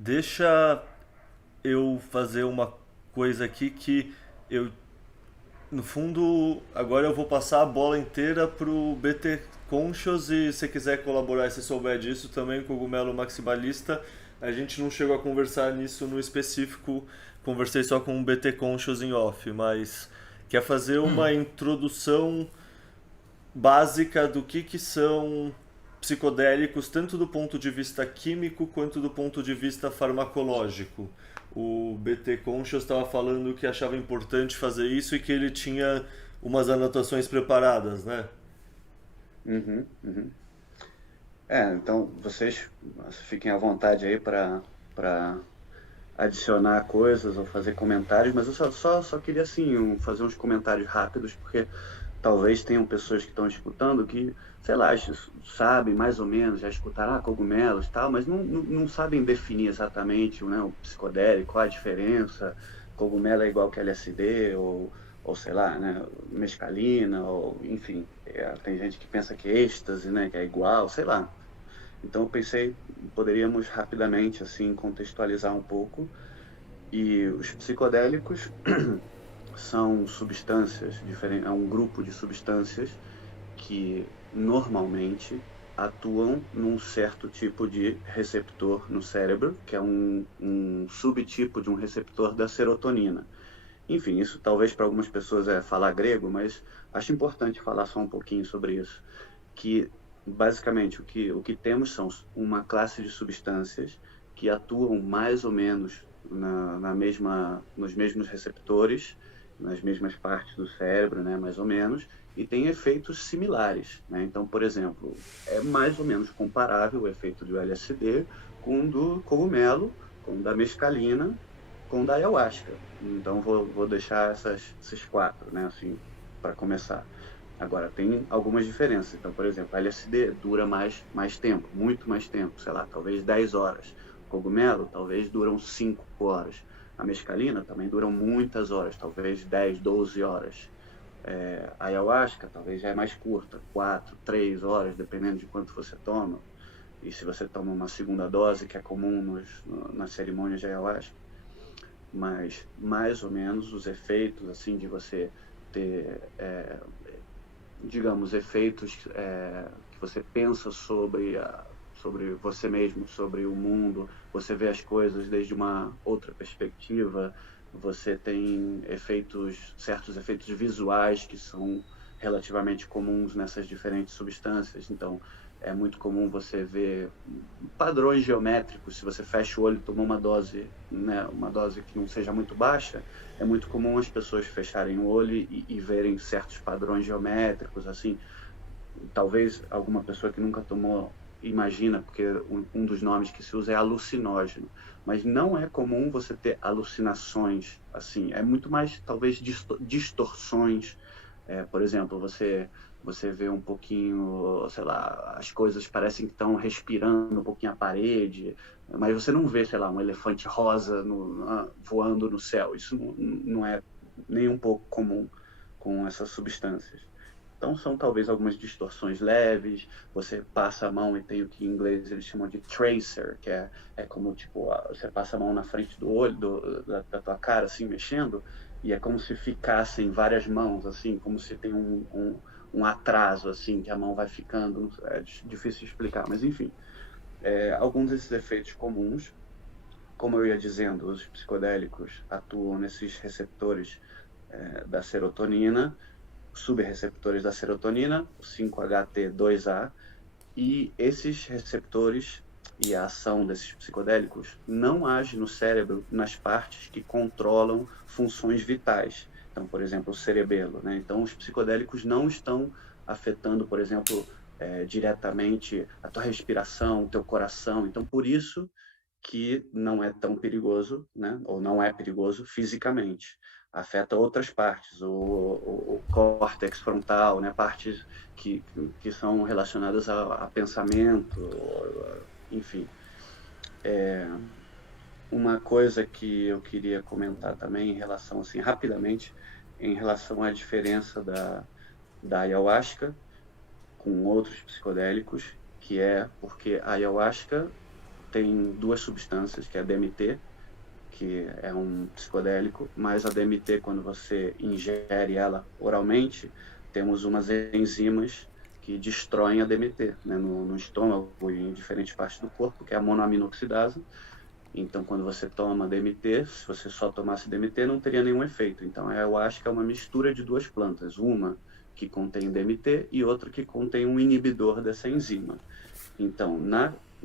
Deixa eu fazer uma coisa aqui que eu, no fundo, agora eu vou passar a bola inteira pro BT Conscious e se quiser colaborar, se souber disso também, Cogumelo Maximalista. A gente não chegou a conversar nisso no específico, conversei só com o BT Conscious em off, mas quer fazer uma introdução básica do que são psicodélicos, tanto do ponto de vista químico quanto do ponto de vista farmacológico. O BT Conscious estava falando que achava importante fazer isso e que ele tinha umas anotações preparadas, né? Uhum, uhum. Então vocês fiquem à vontade aí para adicionar coisas ou fazer comentários, mas eu só queria assim fazer uns comentários rápidos, porque talvez tenham pessoas que estão escutando que, sei lá, sabem mais ou menos, já escutaram cogumelos e tal, mas não sabem definir exatamente, né, o psicodélico, qual a diferença, cogumelo é igual que LSD, ou sei lá, né, mescalina, ou enfim, tem gente que pensa que êxtase, né, que é igual, sei lá. Então eu pensei, poderíamos rapidamente assim contextualizar um pouco. E os psicodélicos são substâncias diferentes, é um grupo de substâncias que normalmente atuam num certo tipo de receptor no cérebro, que é um subtipo de um receptor da serotonina. Enfim, isso talvez para algumas pessoas é falar grego, mas acho importante falar só um pouquinho sobre isso, que basicamente o que temos são uma classe de substâncias que atuam mais ou menos nos mesmos receptores, nas mesmas partes do cérebro, né, mais ou menos, e têm efeitos similares, né? Então, por exemplo, é mais ou menos comparável o efeito do LSD com o do cogumelo, com o da mescalina, com o da ayahuasca. Então, vou deixar esses quatro, né, assim, para começar. Agora, tem algumas diferenças. Então, por exemplo, a LSD dura mais tempo, muito mais tempo, sei lá, talvez 10 horas. Cogumelo, talvez duram 5 horas. A mescalina também duram muitas horas, talvez 10, 12 horas. A ayahuasca talvez já é mais curta, 4, 3 horas, dependendo de quanto você toma. E se você toma uma segunda dose, que é comum nas cerimônias de ayahuasca, mas mais ou menos os efeitos, assim, de você ter digamos, efeitos que você pensa sobre você mesmo, sobre o mundo, você vê as coisas desde uma outra perspectiva, você tem certos efeitos visuais que são relativamente comuns nessas diferentes substâncias. Então, é muito comum você ver padrões geométricos. Se você fecha o olho e toma uma dose, né, uma dose que não seja muito baixa, é muito comum as pessoas fecharem o olho e verem certos padrões geométricos, assim. Talvez alguma pessoa que nunca tomou imagina, porque um dos nomes que se usa é alucinógeno, mas não é comum você ter alucinações, assim, é muito mais, talvez, distorções. Por exemplo, você vê um pouquinho, sei lá, as coisas parecem que estão respirando um pouquinho a parede, mas você não vê, sei lá, um elefante rosa voando no céu. Isso não é nem um pouco comum com essas substâncias. Então, são talvez algumas distorções leves, você passa a mão e tem o que em inglês eles chamam de tracer, que é como, tipo, você passa a mão na frente do olho, da tua cara, assim, mexendo, e é como se ficassem várias mãos, assim, como se tem um atraso, assim, que a mão vai ficando, é difícil de explicar, mas enfim. Alguns desses efeitos comuns, como eu ia dizendo, os psicodélicos atuam nesses receptores da serotonina, subreceptores da serotonina, o 5-HT2A, e esses receptores e a ação desses psicodélicos não age no cérebro nas partes que controlam funções vitais. Então, por exemplo, o cerebelo, né? Então, os psicodélicos não estão afetando, por exemplo, diretamente a tua respiração, o teu coração. Então, por isso que não é tão perigoso, né? Ou não é perigoso fisicamente. Afeta outras partes, o córtex frontal, né? Partes que são relacionadas a pensamento, enfim. Uma coisa que eu queria comentar também em relação, assim, rapidamente, em relação à diferença da ayahuasca com outros psicodélicos, que é porque a ayahuasca tem duas substâncias, que é a DMT, que é um psicodélico, mas a DMT, quando você ingere ela oralmente, temos umas enzimas que destroem a DMT, né, no estômago e em diferentes partes do corpo, que é a monoaminoxidase. Então, quando você toma DMT, se você só tomasse DMT, não teria nenhum efeito. Então, eu acho que é uma mistura de duas plantas, uma que contém DMT e outra que contém um inibidor dessa enzima. Então,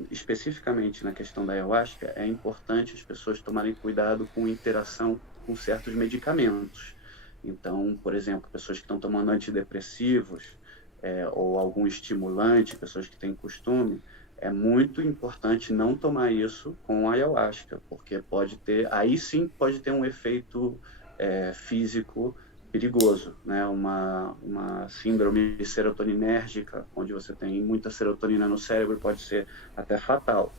especificamente na questão da ayahuasca, é importante as pessoas tomarem cuidado com interação com certos medicamentos. Então, por exemplo, pessoas que estão tomando antidepressivos, ou algum estimulante, pessoas que têm costume, é muito importante não tomar isso com ayahuasca, porque aí sim pode ter um efeito físico perigoso, né? Uma síndrome serotoninérgica, onde você tem muita serotonina no cérebro, pode ser até fatal,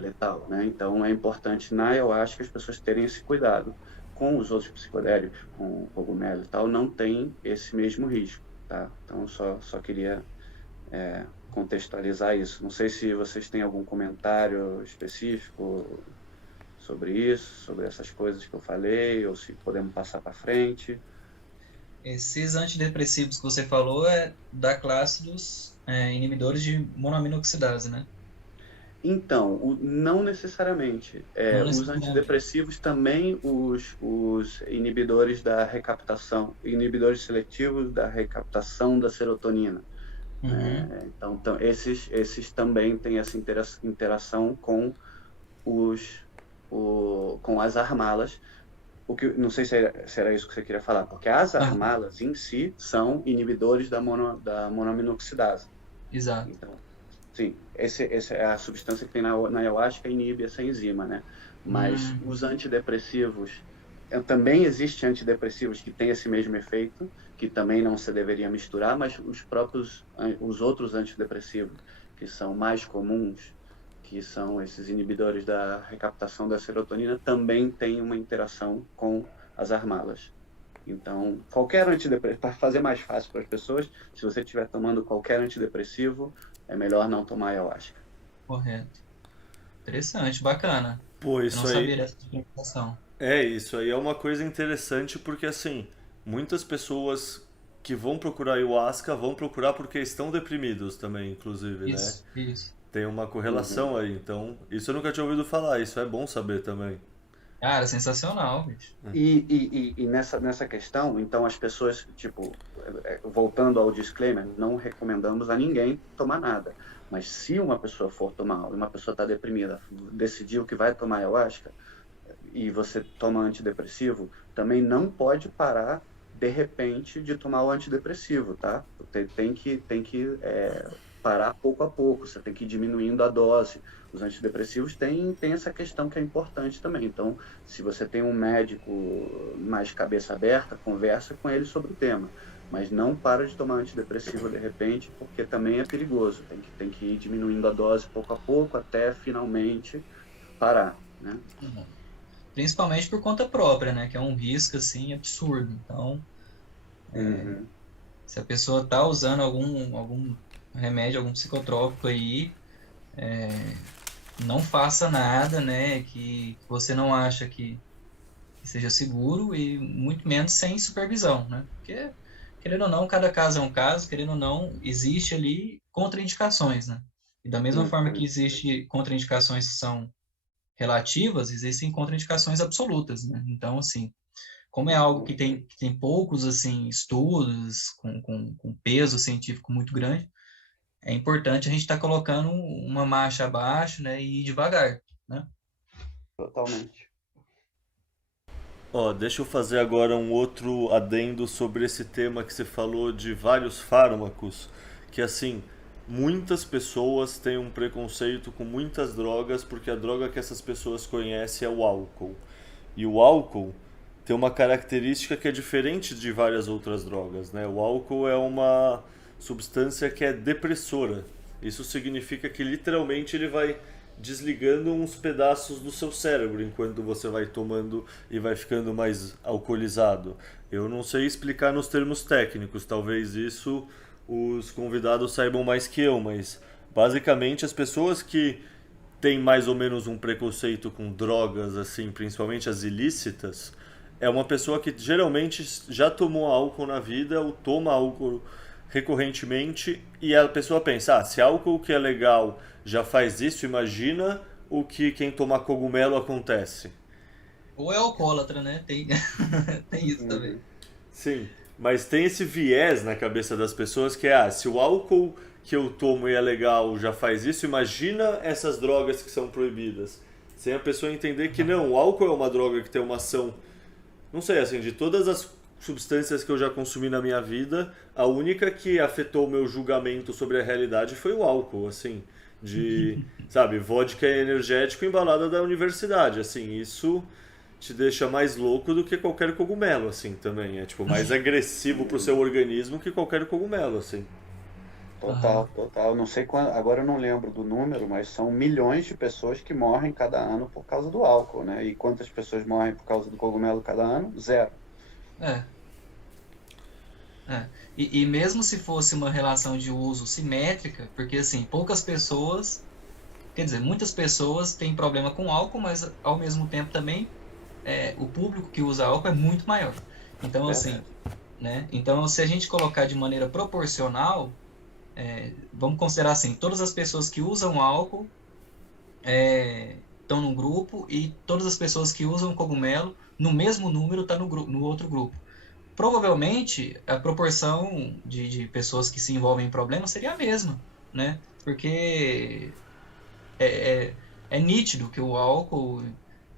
letal, né? Então é importante na ayahuasca as pessoas terem esse cuidado. Com os outros psicodélicos, com cogumelo e tal, não tem esse mesmo risco, tá? Então só queria contextualizar isso. Não sei se vocês têm algum comentário específico sobre isso, sobre essas coisas que eu falei, ou se podemos passar para frente. Esses antidepressivos que você falou é da classe dos inibidores de monoaminoxidase, né? Então, não necessariamente. Não Os necessariamente. antidepressivos também, os inibidores da recaptação, inibidores seletivos da recaptação da serotonina. Uhum. Então esses também têm essa interação com com as armalas. Não sei se era isso que você queria falar, porque as Ah, armalas em si são inibidores da monoaminoxidase. exato. Então, sim, essa é a substância que tem na ayahuasca, inibe essa enzima, né? Mas os antidepressivos, também existem antidepressivos que têm esse mesmo efeito, que também não se deveria misturar, mas os outros antidepressivos, que são mais comuns, que são esses inibidores da recaptação da serotonina, também têm uma interação com as armalas. Então, qualquer antidepressivo, para fazer mais fácil para as pessoas, se você estiver tomando qualquer antidepressivo, é melhor não tomar ayahuasca. Correto. Interessante, bacana. Pô, Eu não isso sabia aí. dessa diferenciação. Isso aí é uma coisa interessante porque, assim, muitas pessoas que vão procurar ayahuasca vão procurar porque estão deprimidos também, inclusive, né? Isso, isso. Tem uma Uhum. correlação aí, então, isso eu nunca tinha ouvido falar, isso é bom saber também. Cara, sensacional, bicho. E nessa questão, então as pessoas, tipo, voltando ao disclaimer, não recomendamos a ninguém tomar nada. Mas se uma pessoa for tomar, uma pessoa está deprimida, decidiu que vai tomar ayahuasca, e você toma antidepressivo, também não pode parar de repente de tomar o antidepressivo, tá? Tem que parar pouco a pouco, você tem que ir diminuindo a dose. Os antidepressivos têm essa questão que é importante também. Então, se você tem um médico mais cabeça aberta, conversa com ele sobre o tema. Mas não para de tomar antidepressivo de repente, porque também é perigoso. Tem que ir diminuindo a dose pouco a pouco até finalmente parar, né? Uhum. Principalmente por conta própria, né? Que é um risco, assim, absurdo. Então, Uhum. se a pessoa tá usando algum remédio, algum psicotrópico aí, não faça nada, né? Que você não acha que seja seguro e muito menos sem supervisão, né? Porque, querendo ou não, cada caso é um caso, querendo ou não, existe ali contraindicações, né? E da mesma forma que Uhum. existe contraindicações que são relativas, existem contraindicações absolutas, né? Então, assim, como é algo que tem poucos, assim, estudos com peso científico muito grande, é importante a gente estar colocando uma marcha abaixo, né? E ir devagar, né? Totalmente. Ó, deixa eu fazer agora um outro adendo sobre esse tema que você falou de vários fármacos, que assim, muitas pessoas têm um preconceito com muitas drogas porque a droga que essas pessoas conhecem é o álcool. E o álcool tem uma característica que é diferente de várias outras drogas, né? O álcool é uma substância que é depressora. Isso significa que literalmente ele vai desligando uns pedaços do seu cérebro enquanto você vai tomando e vai ficando mais alcoolizado. Eu não sei explicar nos termos técnicos, talvez isso os convidados saibam mais que eu, mas basicamente as pessoas que tem mais ou menos um preconceito com drogas, assim, principalmente as ilícitas, é uma pessoa que geralmente já tomou álcool na vida ou toma álcool recorrentemente e a pessoa pensa, se álcool que é legal já faz isso, imagina o que quem toma cogumelo acontece. Ou é alcoólatra, né? Tem, tem isso também. Uhum. Sim, mas tem esse viés na cabeça das pessoas que é, se o álcool que eu tomo e é legal já faz isso, imagina essas drogas que são proibidas. Sem a pessoa entender que não, o álcool é uma droga que tem uma ação, não sei, assim, de todas as substâncias que eu já consumi na minha vida, a única que afetou o meu julgamento sobre a realidade foi o álcool, assim, de, sabe, vodka energético em balada da universidade, assim, isso te deixa mais louco do que qualquer cogumelo, assim, também. É, tipo, mais agressivo pro seu organismo que qualquer cogumelo, assim. Aham. Total, total. Não sei quando, agora eu não lembro do número, mas são milhões de pessoas que morrem cada ano por causa do álcool, né? E quantas pessoas morrem por causa do cogumelo cada ano? Zero. É, é. E mesmo se fosse uma relação de uso simétrica, porque assim, poucas pessoas, quer dizer, muitas pessoas têm problema com álcool, mas ao mesmo tempo também o público que usa álcool é muito maior. Então, assim, Verdade. né? Então, se a gente colocar de maneira proporcional, vamos considerar assim, todas as pessoas que usam álcool estão num grupo e todas as pessoas que usam cogumelo, no mesmo número, está no outro grupo. Provavelmente, a proporção de pessoas que se envolvem em problemas seria a mesma, né? Porque é nítido que o álcool,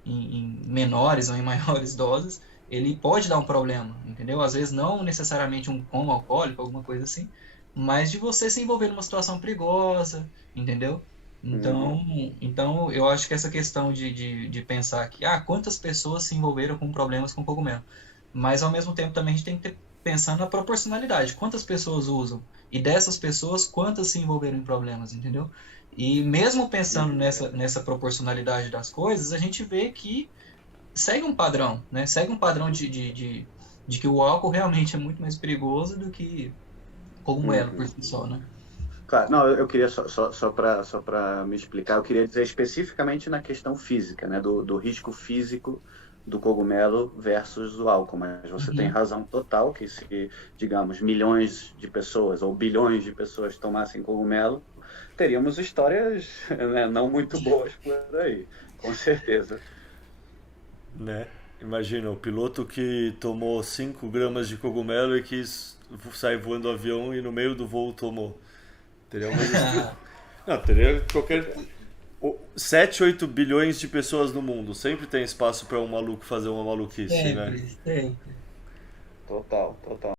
em menores ou em maiores doses, ele pode dar um problema, entendeu? Às vezes não necessariamente um coma alcoólico, alguma coisa assim, mas de você se envolver numa situação perigosa, entendeu? Então, Uhum. então eu acho que essa questão de pensar que, quantas pessoas se envolveram com problemas com cogumelo? Mas ao mesmo tempo também a gente tem que ter, pensando na proporcionalidade, quantas pessoas usam? E dessas pessoas, quantas se envolveram em problemas, entendeu? E mesmo pensando Uhum. nessa proporcionalidade das coisas, a gente vê que segue um padrão, né? Segue um padrão de que o álcool realmente é muito mais perigoso do que cogumelo por Uhum. si só, né? Claro, não, eu queria só para me explicar, eu queria dizer especificamente na questão física, né, do risco físico do cogumelo versus o álcool, mas você tem Uhum. razão total que se, digamos, milhões de pessoas ou bilhões de pessoas tomassem cogumelo, teríamos histórias, né, não muito boas por aí, com certeza. Né? Imagina, o piloto que tomou 5 gramas de cogumelo e quis sair voando do avião e no meio do voo tomou. Teria umas Não, teria qualquer. 7, 8 bilhões de pessoas no mundo. Sempre tem espaço para um maluco fazer uma maluquice, né? Sempre, sempre. Total, total.